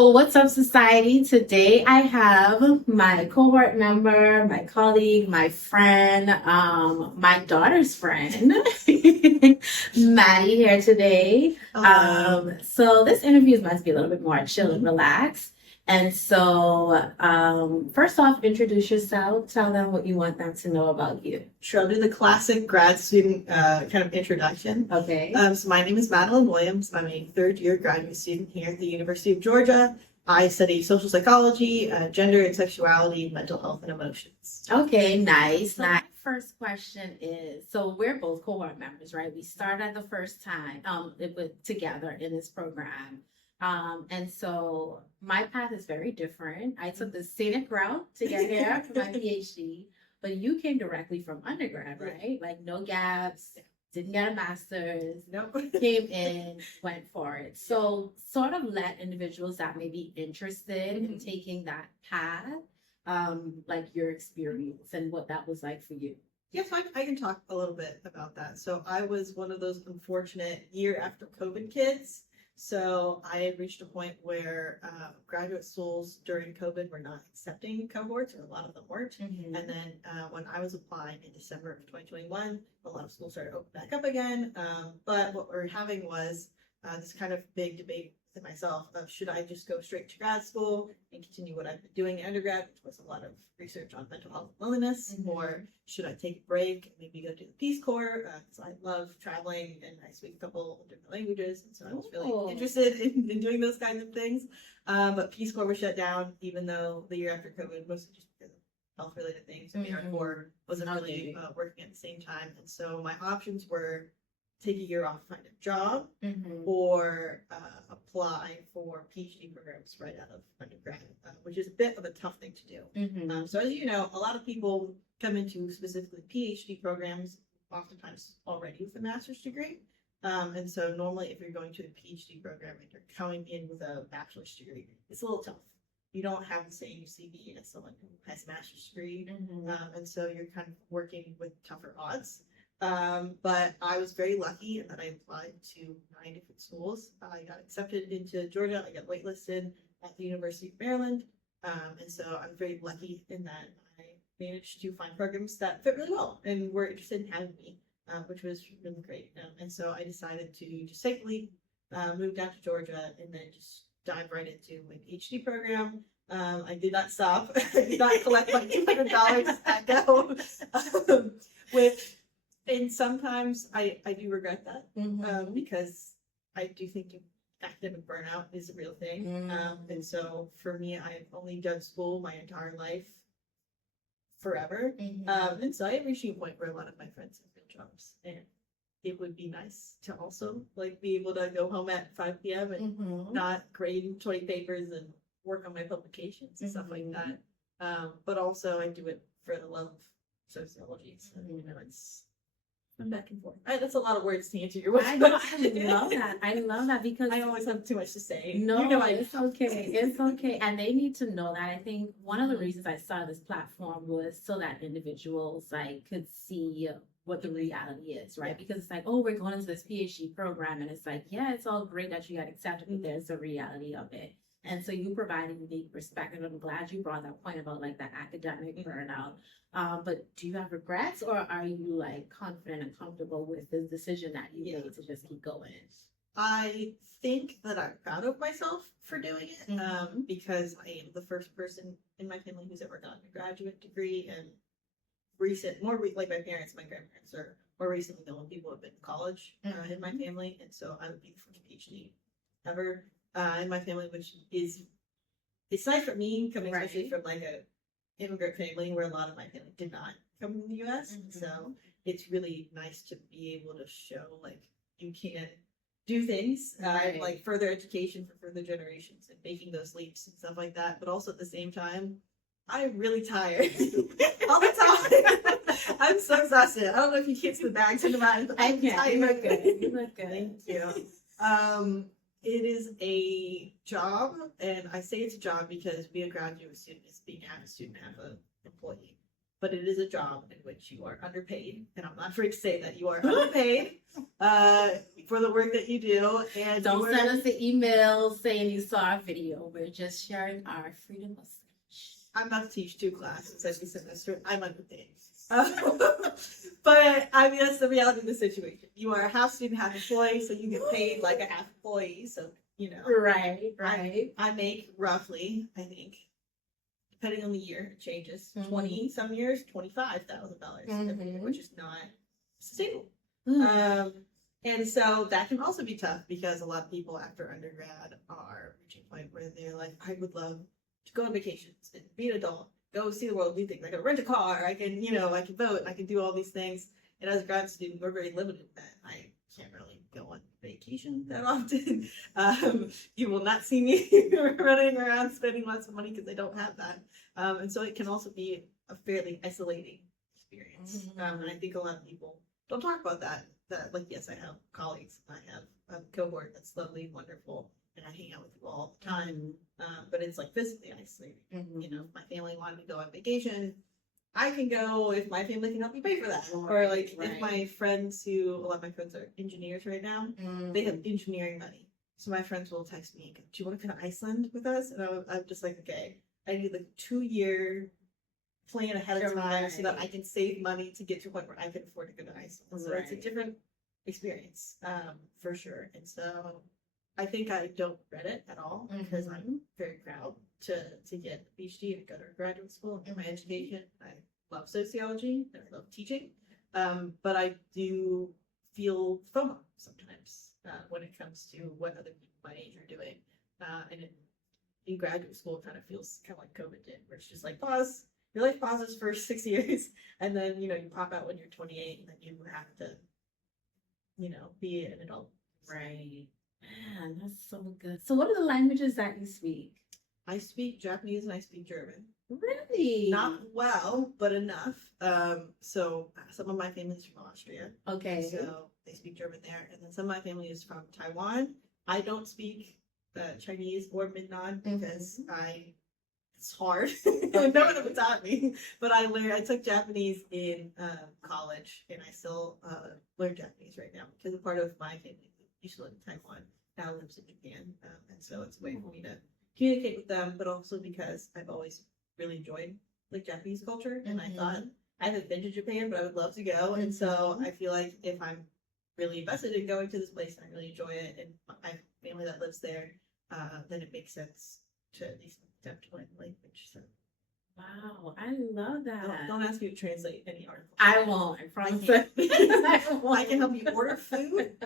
So what's up, society? Today I have my cohort member, my colleague, my friend, my daughter's friend, Maddy here today. So this interview must be a little bit more chill and relaxed. And so, first off, introduce yourself. Tell them what you want them to know about you. Sure, I'll do the classic grad student kind of introduction. Okay. So my name is Madeline Williams. I'm a third-year graduate student here at the University of Georgia. I study social psychology, gender and sexuality, mental health and emotions. Okay, nice. So my first question is, so we're both cohort members, right? We started the first time together in this program. And so my path is very different. I took the scenic route to get here for my PhD, but you came directly from undergrad, right? Like no gaps, didn't get a master's, Nope. Came in, went for it. So sort of let individuals that may be interested in taking that path, like your experience and what that was like for you. Yes, I can talk a little bit about that. So I was one of those unfortunate year after COVID kids. So I had reached a point where graduate schools during COVID were not accepting cohorts, or a lot of them weren't. And then when I was applying in December of 2021, a lot of schools started opening back up again. But what we were having was this kind of big debate with myself of should I just go straight to grad school and continue what I've been doing in undergrad, which was a lot of research on mental health and loneliness, or should I take a break and maybe go do the Peace Corps, because I love traveling and I speak a couple of different languages, and so I was really interested in doing those kinds of things. But Peace Corps was shut down, even though the year after COVID, mostly just because of health related things. AmeriCorps wasn't really working at the same time, and so my options were take a year off, find a job, or apply for PhD programs right out of undergrad, which is a bit of a tough thing to do. So as you know, a lot of people come into specifically PhD programs oftentimes already with a master's degree. And so normally if you're going to a PhD program and you're coming in with a bachelor's degree, it's a little tough. You don't have the same CV as someone who has a master's degree. And so you're kind of working with tougher odds. But I was very lucky in that I applied to 9 different schools. I got accepted into Georgia. I got waitlisted at the University of Maryland. And so I'm very lucky in that I managed to find programs that fit really well and were interested in having me, which was really great. And so I decided to just take a leap, move down to Georgia, and then just dive right into my PhD program. I did not stop. I did not collect my $200 at go. And sometimes I do regret that because I do think academic burnout is a real thing. And so for me, I've only done school my entire life forever. And so I am reaching a point where a lot of my friends have real jobs, and it would be nice to also like be able to go home at 5 p.m. and not grade 20 papers and work on my publications and stuff like that. But also I do it for the love of sociology. So, I'm back and forth. That's a lot of words to answer your question. I love that. I love that because I always have too much to say. No, it's okay. It's okay. And they need to know that. I think one of the reasons I started this platform was so that individuals could see what the reality is, right? Because it's like, oh, we're going into this PhD program, and it's like, yeah, it's all great that you got accepted, but there's a reality of it. And so you provide a unique perspective. I'm glad you brought that point about that academic burnout. But do you have regrets, or are you confident and comfortable with the decision that you made to just keep going? I think that I'm proud of myself for doing it because I am the first person in my family who's ever gotten a graduate degree, and my parents, my grandparents are more recently the only people who have been to college in my family, and so I would be the first PhD ever in my family, which is it's nice for me coming especially from a immigrant family where a lot of my family did not come from the U.S. So it's really nice to be able to show you can do things further education for further generations and making those leaps and stuff like that. But also at the same time, I'm really tired all the time. I'm so exhausted. I don't know if you can see the bags in the mind. I can. You look good. You look good. Thank you. It is a job, and I say it's a job because being a graduate student is being half a student, half an employee. but it is a job in which you are underpaid, and I'm not afraid to say that you are underpaid for the work that you do. And Don't send us an email saying you saw our video. We're just sharing our freedom of speech. I'm about to teach 2 classes every semester. I'm underpaid. But I mean, that's the reality of the situation. You are a half student, half employee, so you get paid like a half employee. So, you know. Right. I make roughly, I think, depending on the year, it changes. Mhm. 20 some years, $25,000 every year, Mhm. which is not sustainable. Mm. And so that can also be tough because a lot of people after undergrad are reaching a point where they're like, I would love to go on vacations and be an adult, go see the world, do things. I can rent a car, I can, I can vote, I can do all these things. And as a grad student, we're very limited with that. I can't really go on vacation that often. You will not see me running around spending lots of money because I don't have that. And so it can also be a fairly isolating experience. And I think a lot of people don't talk about that. That, like, yes, I have colleagues, I have a cohort that's lovely and wonderful, and I hang out with you all the time. But it's like physically isolating. Mhm. If my family wanted to go on vacation, I can go if my family can help me pay for that. Or like if my friends a lot of my friends are engineers right now, they have engineering money. So my friends will text me, do you want to come to Iceland with us? And I'm just like, okay, I need like 2-year plan ahead of time so that I can save money to get to a point where I can afford to go to Iceland. So it's a different experience, for sure. And so I think I don't regret it at all because I'm very proud to get a PhD and go to graduate school and get my education. I love sociology and I love teaching, but I do feel FOMO sometimes when it comes to what other people my age are doing. And in graduate school, it kind of feels kind of like COVID did, where it's just like pause. Your life pauses for 6 years, and then you pop out when you're 28, and then you have to, be an adult. Right. Man, that's so good. So what are the languages that you speak? I speak Japanese and I speak German. Really? Not well, but enough. So some of my family is from Austria. Okay. So they speak German there, and then some of my family is from Taiwan. I don't speak Chinese or Minnan because it's hard. No one ever taught me, but I took Japanese in college, and I still learn Japanese right now because a part of my family used to live in Taiwan, now lives in Japan, and so it's a way for me to communicate with them, but also because I've always really enjoyed like Japanese culture, and I thought I haven't been to Japan, but I would love to go, and so I feel like if I'm really invested in going to this place and I really enjoy it, and I have family that lives there, then it makes sense to at least attempt to learn the language. So. Wow, I love that. Don't ask me to translate any article. I won't. I promise. I can help you order food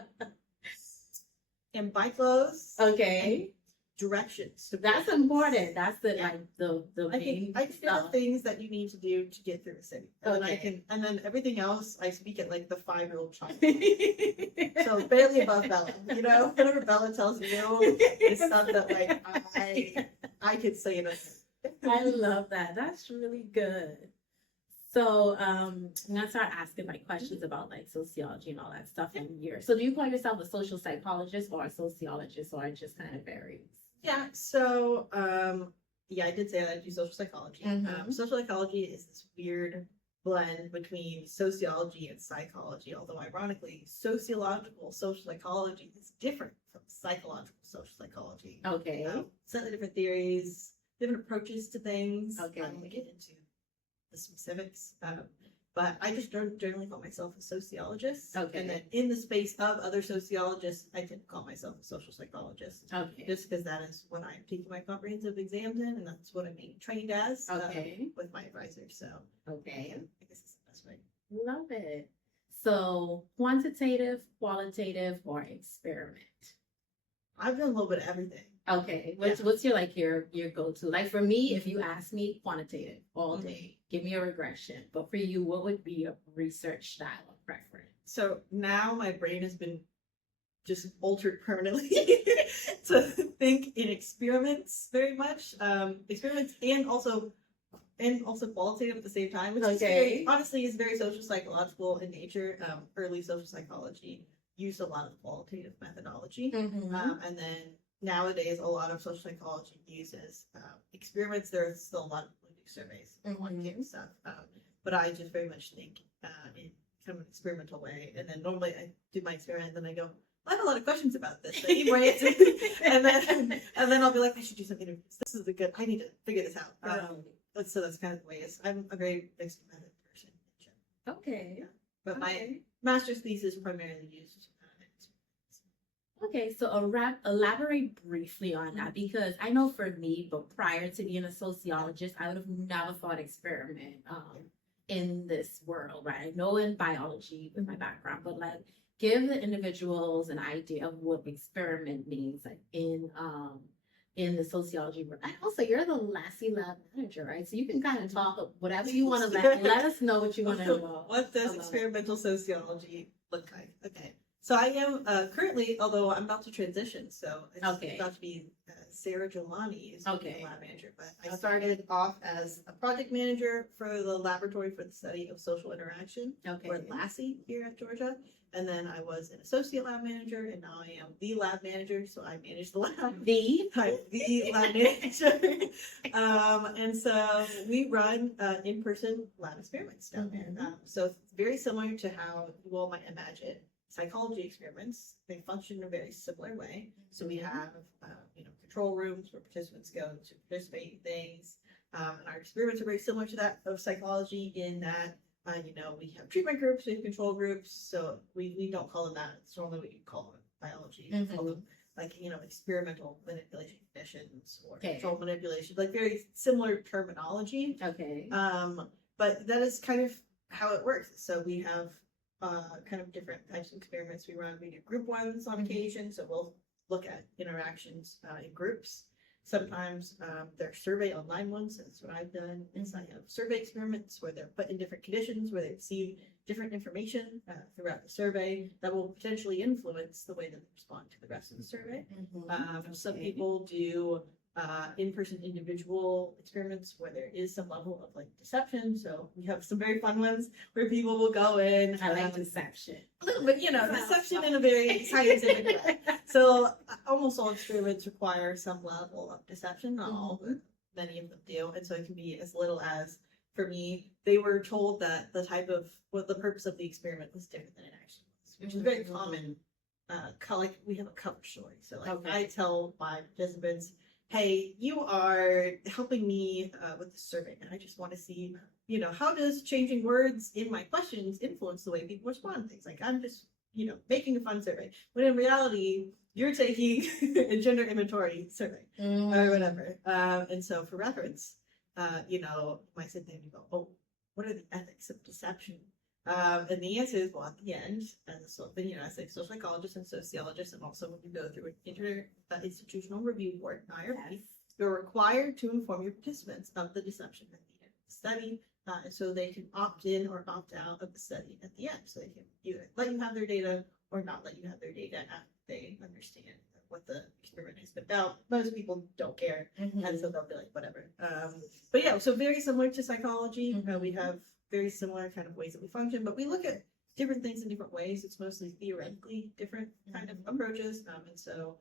and buy clothes. Okay. Directions. That's important. That's the the I main think there are things that you need to do to get through the city. And then and then everything else I speak at like the 5-year-old child. So barely above Bella. Whatever Bella tells you is stuff that like I could say it. I love that. That's really good. So I'm gonna start asking like questions about like sociology and all that stuff in here. So do you call yourself a social psychologist or a sociologist, or it just kind of varies? Yeah. So I did say that I do social psychology. Social psychology is this weird blend between sociology and psychology, although ironically, sociological social psychology is different from psychological social psychology. Okay. Slightly different theories, different approaches to things. Okay. I'm going to get into the specifics. But I just generally call myself a sociologist. Okay. And then in the space of other sociologists, I tend to call myself a social psychologist. Okay. Just because that is what I'm taking my comprehensive exams in, and that's what I'm being trained as with my advisor. So, okay. I guess it's the best way. Love it. So, quantitative, qualitative, or experiment? I've done a little bit of everything. Okay. What's your your go-to? Like for me, if you ask me, quantitative all day, give me a regression. But for you, what would be your research style or preference? So now my brain has been just altered permanently to think in experiments very much. Experiments and also qualitative at the same time, which is honestly is very social psychological in nature. Early social psychology used a lot of qualitative methodology, and then nowadays a lot of social psychology uses experiments. There's still a lot of surveys, quantitative stuff, but I just very much think in kind of an experimental way. And then normally I do my experiment, and then I go, I have a lot of questions about this. I need more answers. and then I'll be like, I should do something. This is a good. I need to figure this out. So that's kind of the way. I'm a very mixed method person. Okay. Yeah. But my master's thesis primarily used. Okay, so elaborate briefly on that, because I know for me, but prior to being a sociologist, I would have never thought experiment in this world, right? I know in biology with my background, but like give the individuals an idea of what experiment means, like in the sociology world. And also, you're the Lassie lab manager, right? So you can kind of talk whatever you want to let us know what you want to know. What does experimental sociology look like? Okay. So I am currently, although I'm about to transition, so it's about to be Sarah Jolani is the lab manager. But I started off as a project manager for the Laboratory for the Study of Social Interaction, or Lassie here at Georgia. And then I was an associate lab manager, and now I am the lab manager. So I manage the lab. I'm the lab manager. And so we run in-person lab experiments down there. So it's very similar to how you all might imagine psychology experiments. They function in a very similar way. So we have, control rooms where participants go to participate in things. And our experiments are very similar to that of psychology in that, we have treatment groups, we have control groups. So we don't call them that. It's normally what you call them biology. We call them experimental manipulation conditions or control manipulation, like very similar terminology. Okay. But that is kind of how it works. So we have kind of different types of experiments we run. We do group ones on occasion, so we'll look at interactions in groups. Sometimes they're survey online ones. That's what I've done. I have survey experiments where they're put in different conditions, where they receive different information throughout the survey that will potentially influence the way that they respond to the rest of the survey. Some people do in-person individual experiments where there is some level of deception. So we have some very fun ones where people will go in. I like deception. A little bit, deception in a very scientific way. So almost all experiments require some level of deception. Not all, but many of them do. And so it can be as little as, for me, they were told that the purpose of the experiment was different than it actually was, which is very common. We have a cover story. So I tell my participants, hey, you are helping me with the survey, and I just want to see, how does changing words in my questions influence the way people respond to things? Like, I'm just, making a fun survey. When in reality, you're taking a gender inventory survey or whatever. And so for reference, you might sit there and you go, oh, what are the ethics of deception? And the answer is, well, at the end, as a social psychologist and sociologist, and also when you go through an institutional review board, IRB, you're required to inform your participants of the deception at the end of the study, so they can opt in or opt out of the study at the end. So they can either let you have their data or not let you have their data after they understand what the experiment is. But now most people don't care, and so they'll be like, whatever. But yeah, so very similar to psychology, we have very similar kind of ways that we function, but we look at different things in different ways. It's mostly theoretically different kind of approaches. And so,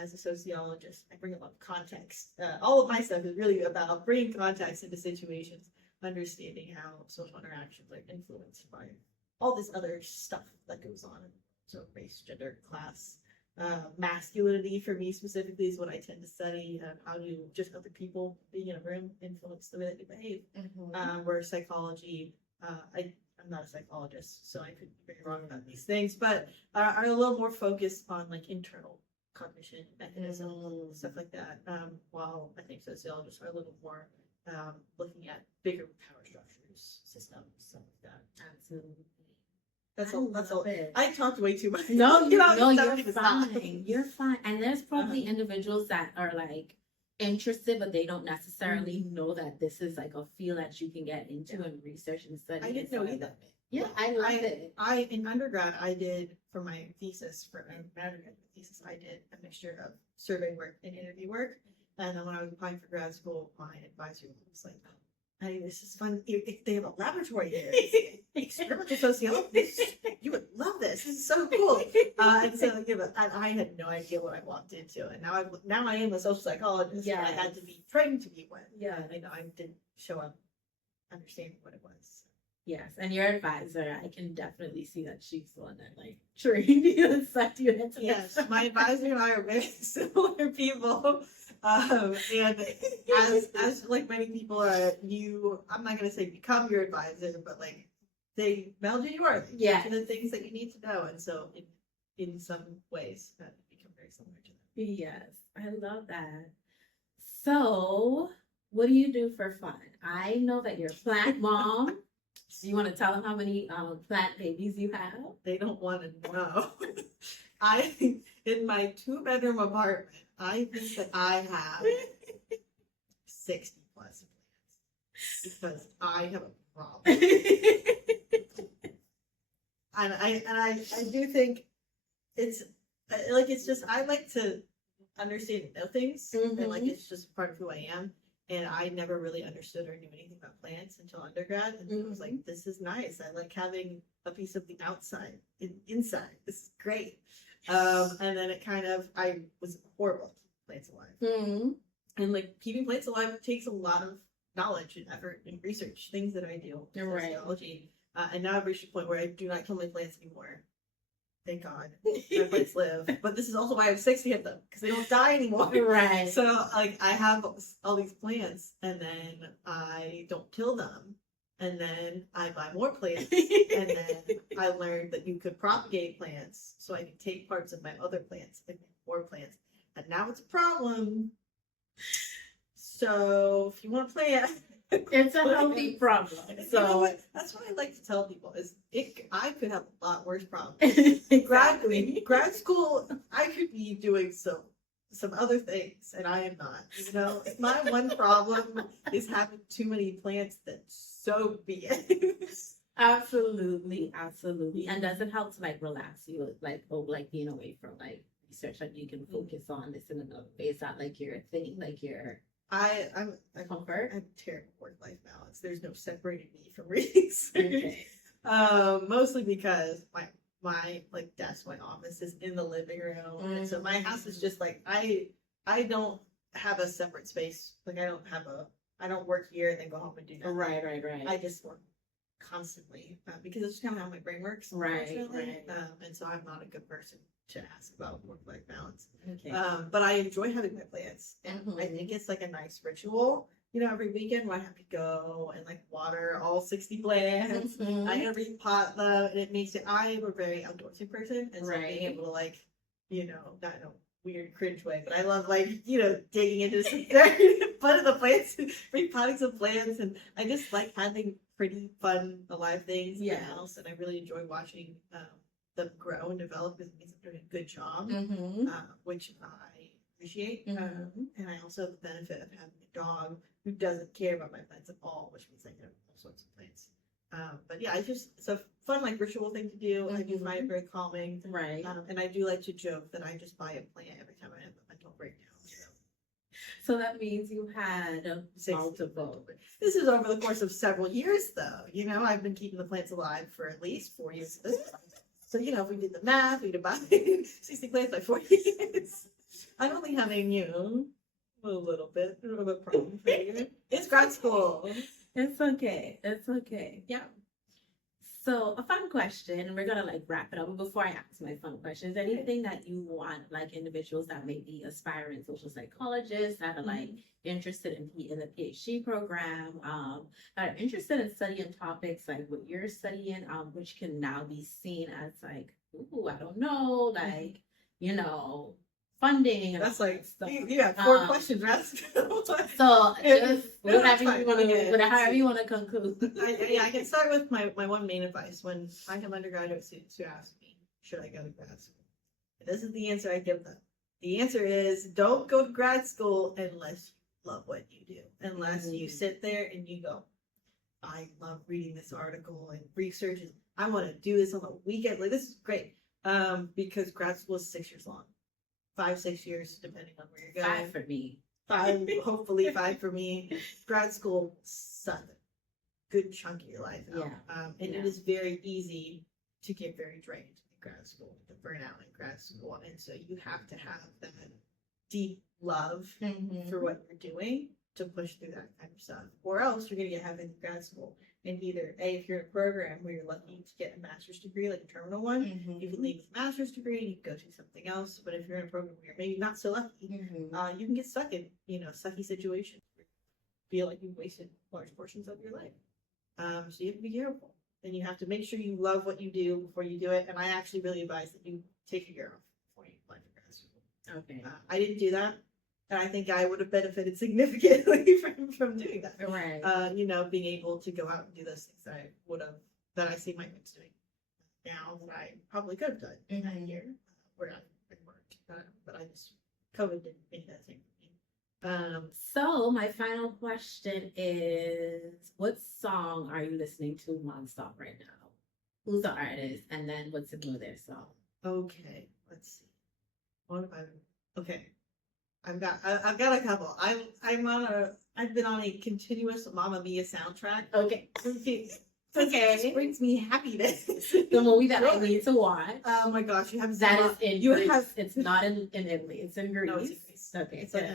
as a sociologist, I bring a lot of context. All of my stuff is really about bringing context into situations, understanding how social interactions are influenced by all this other stuff that goes on. So race, gender, class, masculinity for me specifically is what I tend to study. How do just other people being in a room influence the way that you behave? Where psychology, I'm not a psychologist, so I could be very wrong about these things, but are a little more focused on internal cognition mechanism, stuff like that. While I think sociologists are a little more looking at bigger power structures, systems, stuff like that. Absolutely. That's all. It. I talked way too much. No, you're fine. You're fine. And there's probably individuals that are interested, but they don't necessarily know that this is a field that you can get into and research and study. I didn't know either. Yeah, I love it. In undergrad, I did for my thesis, for my undergraduate thesis, I did a mixture of survey work and interview work. And then when I was applying for grad school, my advisor was like, "Hey, this is fun. If they have a laboratory here, experimental sociology. You would love this. This is so cool." And so, I had no idea what I walked into, and now I am a social psychologist. Yeah, I had to be trained to be one. Yeah, I didn't show up understanding what it was. Yes, and your advisor, I can definitely see that she's the one that like trained you and sucked you into Yes, this. my advisor and I are very similar people. And as like many people are, I'm not gonna say become your advisor, but like they meld you are Yeah. to the things that you need to know. And so in some ways that become very similar to them. Yes, I love that. So, what do you do for fun? I know that you're a plant mom. Do you want to tell them how many plant babies you have? They don't want to know. In my 2-bedroom apartment, I think that I have 60 plus plants because I have a problem. And I do think it's just I like to understand and know things, and like it's just part of who I am. And I never really understood or knew anything about plants until undergrad, and I was like, "This is nice. I like having a piece of the outside and inside. This is great." And then I was horrible at keeping plants alive, and like keeping plants alive takes a lot of knowledge and effort and research, things that I do in sociology. And now I've reached a point where I do not kill my plants anymore. Thank God. My plants live. But this is also why I have 60 of them, because they don't die anymore. Right. So like I have all these plants, and then I don't kill them. And then I buy more plants. And then I learned that you could propagate plants. So I can take parts of my other plants and make more plants. And now it's a problem. So if you want to plant, it's a healthy problem. So you know what? That's what I like to tell people is I could have a lot worse problems. Exactly. Grad school, I could be doing some other things, and I am not. You know, my one problem is having too many plants. That so be it. Absolutely, and does it help to like relax you, like being away from like research, like you can focus on this in another way? Is that like your thing, like your I'm comfort? I have terrible work-life balance. There's no separating me from research. Okay. Mostly because my like desk, my office is in the living room, and so my house is just like I don't have a separate space. Like I don't work here and then go home and do nothing. Right. I just work constantly because it's just kind of how my brain works. Right. And so I'm not a good person to ask about work-life balance. Okay. But I enjoy having my plants, and I think it's like a nice ritual. You know, every weekend when I have to go and like water all 60 plants, I gotta repot them, and it makes it. I am a very outdoorsy person, and so being able to like, you know, not in a weird cringe way, but I love like, you know, digging into some butt of the plants, repotting some plants, and I just like having pretty fun, alive things in the house, and I really enjoy watching them grow and develop. Because it means I'm doing a good job, which I appreciate. And I also have the benefit of having a dog who doesn't care about my plants at all, which means I can have all sorts of plants. But yeah, it's a fun like ritual thing to do. I do find it very calming. Right. And I do like to joke that I just buy a plant every time I have a mental breakdown. So that means you had multiple. This is over the course of several years, though. You know, I've been keeping the plants alive for at least 4 years at this point. So, you know, if we did the math, we'd buy 60 plants by 4 years. I'm only having you a little bit of a problem for you. It's grad school. It's okay. Yeah. So a fun question, and we're gonna like wrap it up. But before I ask my fun question, is there anything that you want like individuals that may be aspiring social psychologists that are like interested in the PhD program, that are interested in studying topics like what you're studying, which can now be seen as like, ooh, I don't know, like, you know, funding and that's like stuff. You have 4 questions, right? So just whatever you want to conclude. I can start with my one main advice. When I have undergraduate students who ask me, should I go to grad school? This is the answer I give them. The answer is don't go to grad school unless you love what you do. Unless you sit there and you go, I love reading this article and researching. I want to do this on the weekend. Like, this is great. Because grad school is 6 years long. 5-6 years, depending on where you're going. 5 for me. 5, hopefully 5 for me. Grad school sucks a good chunk of your life out. And it is very easy to get very drained in grad school, to burn out in grad school. And so you have to have that deep love for what you're doing to push through that kind of stuff. Or else you're going to get halfway through grad school. And either A, if you're in a program where you're lucky to get a master's degree, like a terminal one, you can leave with a master's degree and you can go do something else. But if you're in a program where you're maybe not so lucky, you can get stuck in, sucky situations. Feel like you've wasted large portions of your life. So you have to be careful. And you have to make sure you love what you do before you do it. And I actually really advise that you take a year off before you apply for grad school. Okay. I didn't do that. And I think I would have benefited significantly from doing that. Right. Being able to go out and do those things that I see my mates doing now that I probably could have done in that year where I worked. But COVID didn't make that thing for me. So my final question is, what song are you listening to nonstop right now? Who's the artist? And then what's the name of their song? Okay, let's see. What have I? Okay. I've got a couple. I've been on a continuous Mamma Mia soundtrack. Okay. Okay. It brings me happiness. The movie that I need to watch. Oh my gosh, you have that is in Greece. It's not in Italy. It's in Greece. No, it's in Greece. Okay. It's like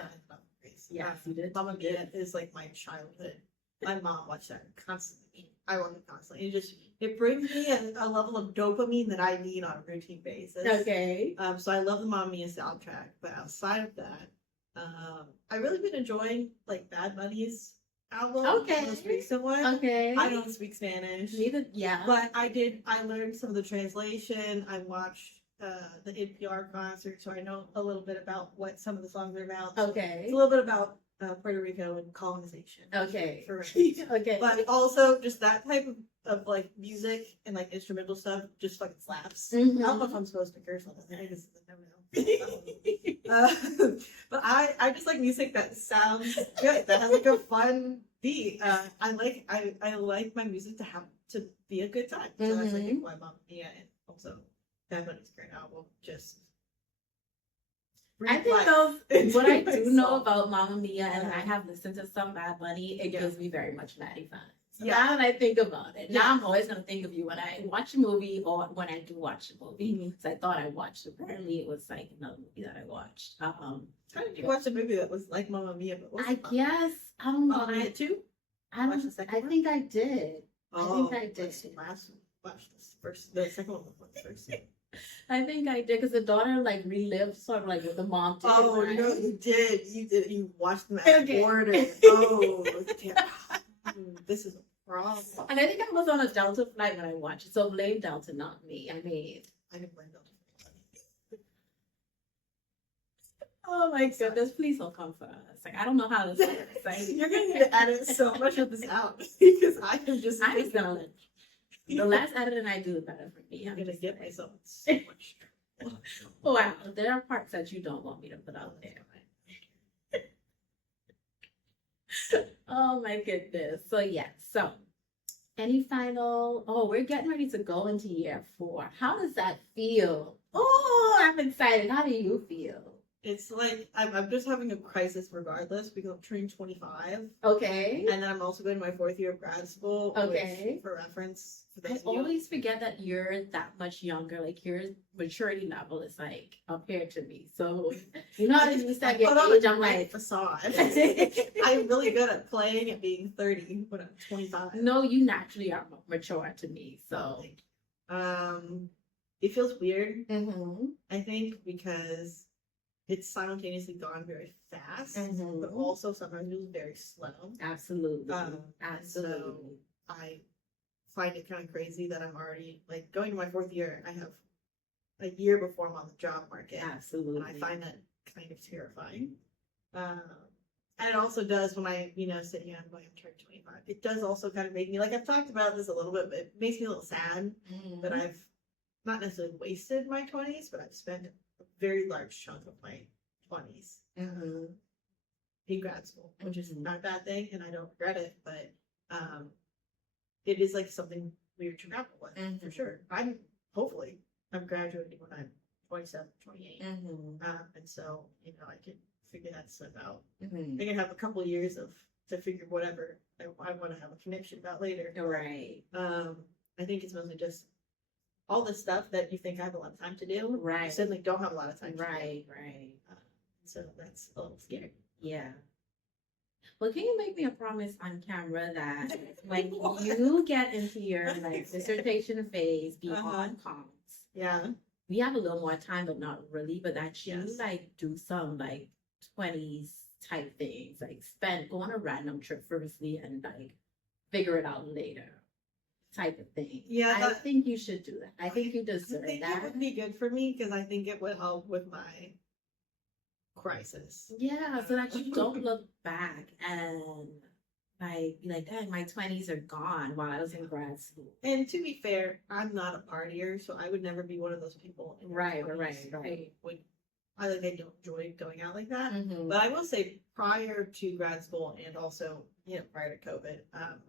Greece. Yes, you did. Mamma Mia is like my childhood. My mom watched that constantly. I watch it constantly. It brings me a level of dopamine that I need on a routine basis. Okay. So I love the Mamma Mia soundtrack, but outside of that, I've really been enjoying like Bad Bunny's album. Okay. The most recent one. Okay. I don't speak Spanish. Neither. Yeah. But I learned some of the translation. I watched the NPR concert, so I know a little bit about what some of the songs are about. Okay. It's a little bit about Puerto Rico and colonization. Okay. Okay. But also just that type of like music and like instrumental stuff just fucking slaps. I don't know if I'm supposed to curse on this. I guess I never know. But I just like music that sounds good, that has like a fun beat. I like my music to be a good time. So that's like why Mamma Mia and also Bad Bunny's great album. Just I think what I do know about Mamma Mia, and I have listened to some Bad Bunny, it gives me very much Maddy vibes. So now that I think about it, now I'm always going to think of you when I watch a movie or when I do watch a movie. So I thought I watched it. Apparently it was like another movie that I watched. How did you watch a movie that was like Mamma Mia? But I guess, I don't know. Mamma Mia 2? I think I did. Oh, I think I did. Watch this first. The second one was first. I think I did because the daughter like relived sort of like what the mom did. Oh, right? no, you did. You watched them out of order. Oh, damn. This is a problem. And I think I was on a Delta flight when I watched it. So blame Delta, not me. I didn't blame Delta. Oh my goodness, please don't come for us. Like, I don't know how this works. Like, You're going to need to edit so much of this out because I'm gonna let the less editing I do, the better for me. I'm going to get myself so much. Oh, wow. There are parts that you don't want me to put out there. Oh my goodness. So yeah. So any final, we're getting ready to go into year 4. How does that feel? Oh, I'm excited. How do you feel? It's like I'm just having a crisis regardless because I'm turning 25. Okay. And then I'm also going to my 4th year of grad school. Okay. Which, for reference, I always forget that you're that much younger. Like your maturity level is like compared to me. So you know how you start getting age. I'm like facade. I'm really good at playing at being 30 when I'm 25. No, you naturally are mature to me. So it feels weird. Mm-hmm. I think because it's simultaneously gone very fast, but also sometimes it was very slow. Absolutely. Absolutely. So I find it kind of crazy that I'm already like going to my 4th year. I have a year before I'm on the job market. Absolutely. And I find that kind of terrifying. And it also does when I, sit here and I'm going to turn 25. It does also kind of make me, like I've talked about this a little bit, but it makes me a little sad that I've not necessarily wasted my 20s, but I've spent a very large chunk of my 20s in grad school, which is not a bad thing, and I don't regret it, but it is like something weird to grapple with, for sure. I'm graduating when I'm 27, 28, and so, I can figure that stuff out. I can have a couple of years to figure whatever I want to have a connection about later. Right. I think it's mostly just all the stuff that you think I have a lot of time to do. Right. You suddenly don't have a lot of time to do. Right. So that's a little scary. Yeah. Well, can you make me a promise on camera that when you get into your like dissertation phase beyond comps, Yeah. we have a little more time, but not really. But that you Yes. like do some like 20s type things, like go on a random trip firstly and like figure it out later, type of thing. Yeah, I think you should do that. I think you deserve I think that. it would be good for me because I think it would help with my crisis. Yeah, so that you don't look back and like be like, dang, my 20s are gone while I was in grad school. And to be fair, I'm not a partier, so I would never be one of those people. In their Right, 20s right. who would I don't enjoy going out like that. Mhm. But I will say, prior to grad school and also, prior to COVID,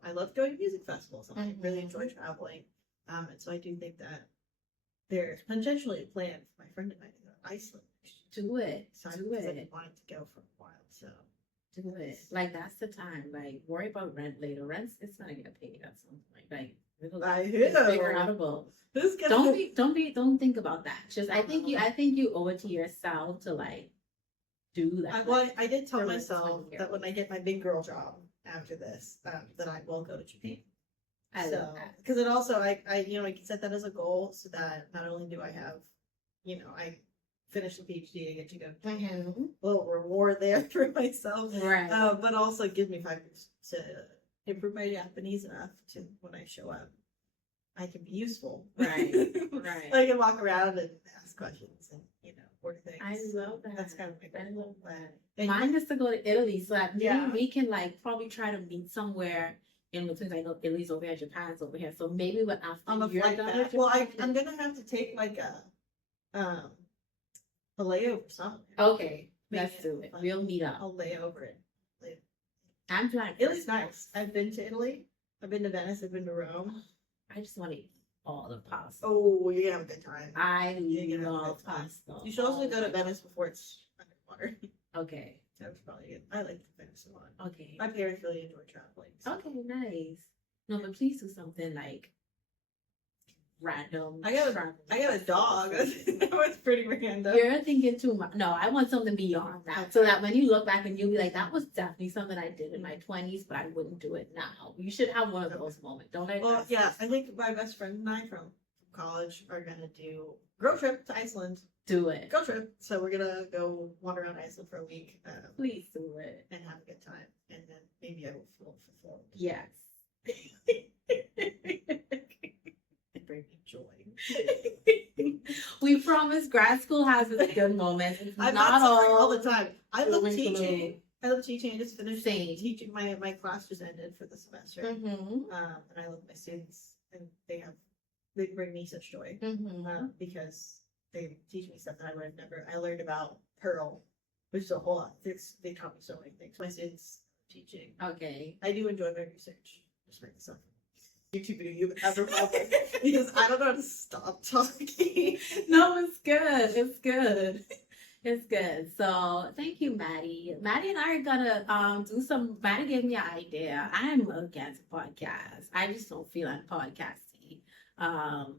I loved going to music festivals. I really enjoy traveling. And so I do think that there's potentially a plan for my friend and I to go to Iceland. Do it. So Do I've it. wanted to go for a while. So Do it. Like that's the time. Like worry about rent later. It's gonna get paid at some point. Like it's figure outable. Don't think about that. Just I think you owe it to yourself to like do that. I did tell myself that when I get my big girl job after this, that I will go to Japan. I love that. Because it also I set that as a goal so that not only do I have, I finish the PhD, I get to go to Japan, a little reward there for myself, Right. But also give me 5 years to improve my Japanese enough to when I show up, I can be useful. Right. Right. I can walk around and ask questions and work things. I love that. That's kind of my I goal. love that. And Mine is to go to Italy, so that maybe Yeah. we can like probably try to meet somewhere in between. I know Italy's over here, Japan's over here, so maybe we're on the after you're flight done back. with Well, Japan. I'm gonna have to take like a layover somewhere. Okay, Make let's it do it. fun. We'll meet up. I'll lay over it. I'm trying. Italy's nice. I've been to Italy. I've been to Venice. I've been to Rome. I just want to eat all the pasta. Oh, you're gonna have a good time. I You're gonna have a love good time. pasta. You should also go to Venice before it's underwater. Okay. That's probably good. I like Venice a lot. Okay. My parents really enjoy traveling. So. Okay. Nice. No, but please do something like random. I got a dog. That was pretty random. You're thinking too much. No, I want something beyond that. So that when you look back and you'll be like, that was definitely something I did in my 20s, but I wouldn't do it now. You should have one of those moments. Don't let Well, yeah, I think my best friend and I from college are gonna do a girl trip to Iceland. do it. Girl trip. So we're gonna go wander around Iceland for a week. Please do it. And have a good time. And then maybe I will feel fulfilled. Yes. Bring me joy. We promise grad school has its good moments. It's I'm not all the time. I love doom and teaching. gloom. I love teaching. I just finished Same. teaching. My class just ended for the semester. Mm-hmm. And I love my students, and they bring me such joy Mm-hmm. because they teach me stuff that I would have never. I learned about Pearl, which is a whole lot. They taught me so many things. My students teaching. Okay. I do enjoy my research. Just make this up. YouTube video you've ever published because I don't know how to stop talking. No, it's good. It's good. It's good. So thank you, Maddy. Maddy and I are gonna do some. Maddy gave me an idea. I'm against podcasts. I just don't feel like podcasting.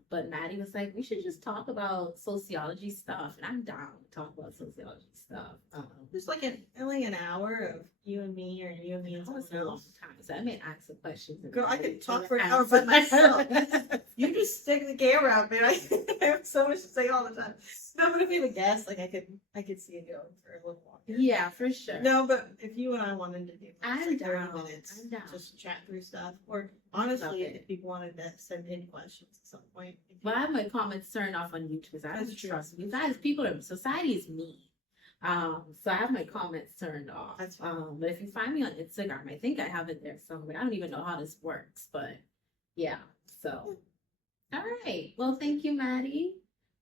But Maddy was like, we should just talk about sociology stuff, and I'm down to talk about sociology stuff. Just like an hour of you and me, or you and me and That someone was a long else. time, so I may ask some questions. and Girl, I Maddy could talk can for an hour by answer. myself. You just stick the camera out, man. I have so much to say all the time. No, but if you have a guest, like I could see it going for a little while. Yeah, for sure. No, but if you and I wanted to do I'm like 30 down. minutes, I'm down. just chat through stuff, or honestly, Love it. if people wanted to send in questions at some point. Well, I have my comments turned off on YouTube because I That's don't true. trust you guys. Society is mean. So I have my comments turned off. That's fine. But if you find me on Instagram, I think I have it there somewhere. I don't even know how this works, but yeah. So, all right. Well, thank you, Maddy.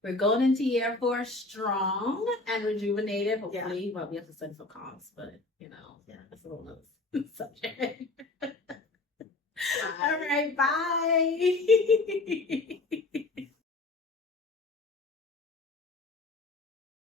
We're going into year 4 strong and rejuvenated. Hopefully, well, we have to study for comps, but that's a whole nother subject. All right, bye.